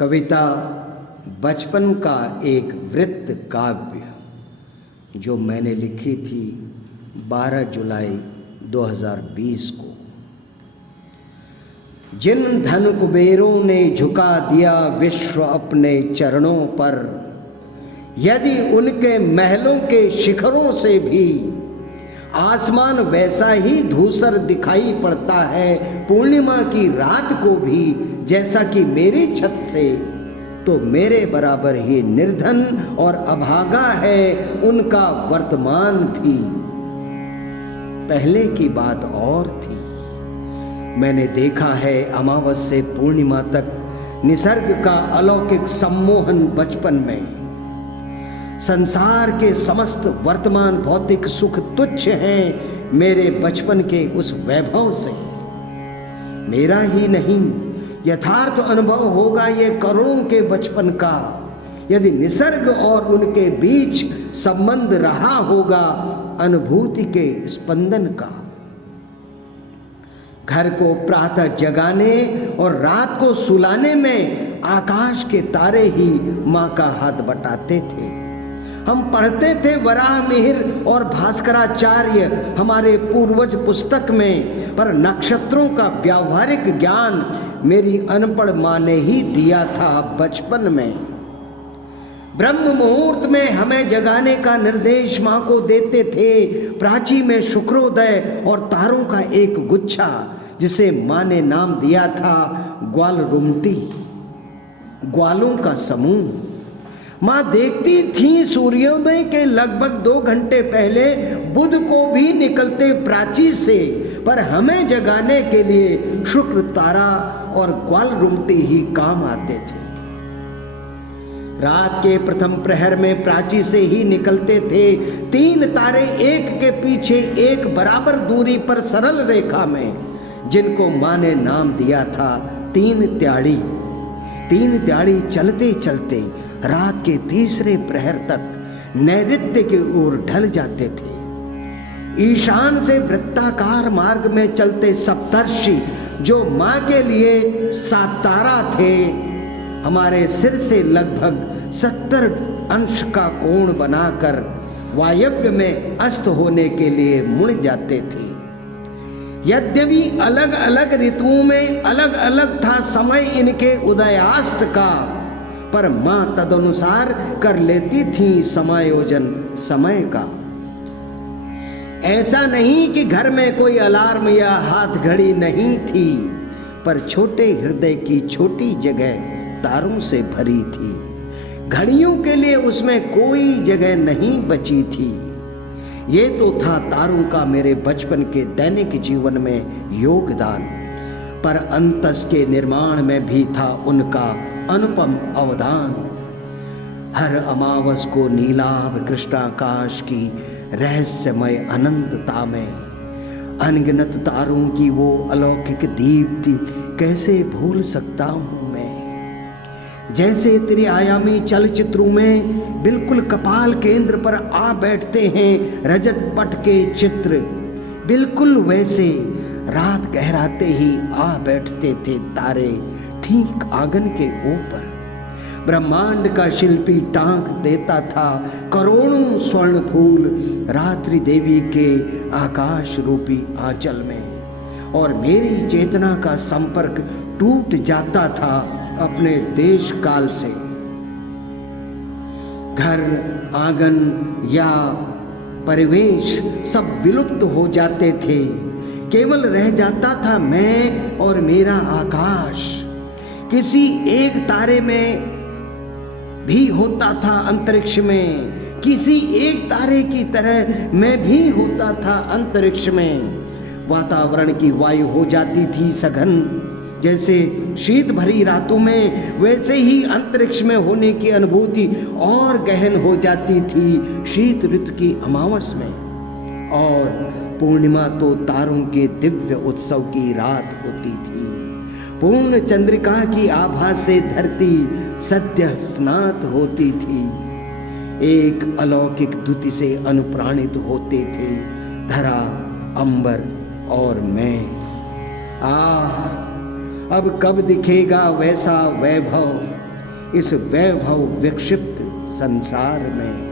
कविता बचपन का एक वृत्त काव्य जो मैंने लिखी थी 12 जुलाई 2020 को। जिन धन कुबेरों ने झुका दिया विश्व अपने चरणों पर, यदि उनके महलों के शिखरों से भी आसमान वैसा ही धूसर दिखाई पड़ता है पूर्णिमा की रात को भी जैसा कि मेरी छत से, तो मेरे बराबर ही निर्धन और अभागा है उनका वर्तमान भी। पहले की बात और थी। मैंने देखा है अमावस से पूर्णिमा तक निसर्ग का अलौकिक सम्मोहन बचपन में। संसार के समस्त वर्तमान भौतिक सुख तुच्छ हैं मेरे बचपन के उस वैभव से। मेरा ही नहीं, यथार्थ अनुभव होगा ये करोड़ों के बचपन का, यदि निसर्ग और उनके बीच संबंध रहा होगा अनुभूति के स्पंदन का। घर को प्रातः जगाने और रात को सुलाने में आकाश के तारे ही माँ का हाथ बटाते थे। हम पढ़ते थे वराह मिहिर और भास्कराचार्य हमारे पूर्वज पुस्तक में, पर नक्षत्रों का व्यावहारिक ज्ञान मेरी अनपढ़ माँ ने ही दिया था बचपन में। ब्रह्म मुहूर्त में हमें जगाने का निर्देश माँ को देते थे प्राची में शुक्रोदय और तारों का एक गुच्छा, जिसे माँ ने नाम दिया था ग्वाल रुमती, ग्वालों का समूह। माँ देखती थी सूर्योदय के लगभग 2 घंटे पहले बुध को भी निकलते प्राची से, पर हमें जगाने के लिए शुक्र तारा और ग्वाल रुमती ही काम आते थे। रात के प्रथम प्रहर में प्राची से ही निकलते थे 3 तारे एक के पीछे एक बराबर दूरी पर सरल रेखा में, जिनको माँ ने नाम दिया था 3 त्याड़ी। 3 त्याड़ी चलते चलते रात के तीसरे प्रहर तक नैऋत्य की ओर ढल जाते थे। ईशान से वृत्ताकार मार्ग में चलते सप्तर्षि, जो माँ के लिए 7 तारा थे, हमारे सिर से लगभग 70 अंश का कोण बनाकर वायव्य में अस्त होने के लिए मुड़ जाते थे। यद्यपि अलग अलग ऋतुओं में अलग अलग था समय इनके उदयास्त का, पर माँ तदनुसार कर लेती थी समायोजन समय का। ऐसा नहीं कि घर में कोई अलार्म या हाथ घड़ी नहीं थी, पर छोटे हृदय की छोटी जगह तारों से भरी थी। घड़ियों के लिए उसमें कोई जगह नहीं बची थी। ये तो था तारों का मेरे बचपन के दैनिक जीवन में योगदान, पर अंतस के निर्माण में भी था उनका अनुपम अवदान। हर अमावस को नीलाभ कृष्णाकाश की रहस्यमय अनंतता में अनगिनत तारों की वो अलौकिक दीप्ति कैसे भूल सकता हूँ मैं। जैसे त्रिआयामी चलचित्रों में बिल्कुल कपाल केंद्र पर आ बैठते हैं रजत पट के चित्र, बिल्कुल वैसे रात गहराते ही आ बैठते थे तारे ठीक आंगन के ऊपर। ब्रह्मांड का शिल्पी टांक देता था करोड़ों स्वर्ण फूल रात्रि देवी के आकाश रूपी आंचल में, और मेरी चेतना का संपर्क टूट जाता था अपने देश काल से। घर, आंगन या परिवेश सब विलुप्त हो जाते थे, केवल रह जाता था मैं और मेरा आकाश। किसी एक तारे में भी होता था अंतरिक्ष में, किसी एक तारे की तरह मैं भी होता था अंतरिक्ष में। वातावरण की वायु हो जाती थी सघन, जैसे शीत भरी रातों में, वैसे ही अंतरिक्ष में होने की अनुभूति और गहन हो जाती थी शीत ऋतु की अमावस में। और पूर्णिमा तो तारों के दिव्य उत्सव की रात होती थी। पूर्ण चंद्रिका की आभा से धरती सद्य स्नात होती थी। एक अलौकिक द्युति से अनुप्राणित होते थे धरा, अंबर और मैं। अब कब दिखेगा वैसा वैभव, इस वैभव विक्षिप्त संसार में।